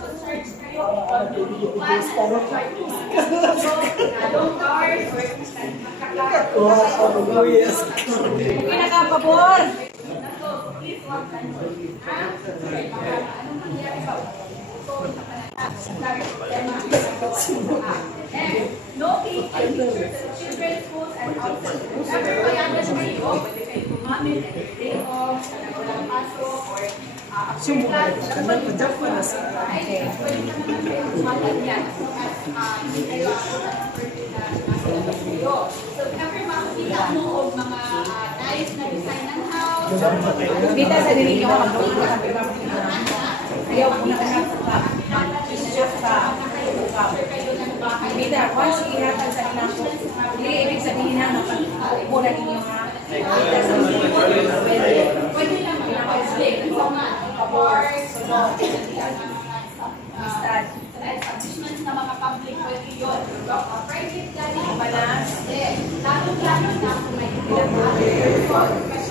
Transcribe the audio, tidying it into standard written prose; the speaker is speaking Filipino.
search kayo on plan at long hours or Pinakapabor! please wag anong nangyari ba? No taking children's schools and outside. Never payagan kayo, pwede kayo gumamit, day off, walang pasok, or after class, pwede naman kayo gumagal yan. Hindi kayo ako ng birthday na nasa labas kayo. So, if ever makakita mo o mga nice na design ng house, Dito sa dinig yung ayaw ko na Bida, once ihatag sa inang ko, hindi ibig sabihin na napag-upo na ninyo ha. pwede naman na pwede. So nga, bars, establishments na mga public, pwede yun. Private galing, lalo na kung may ilang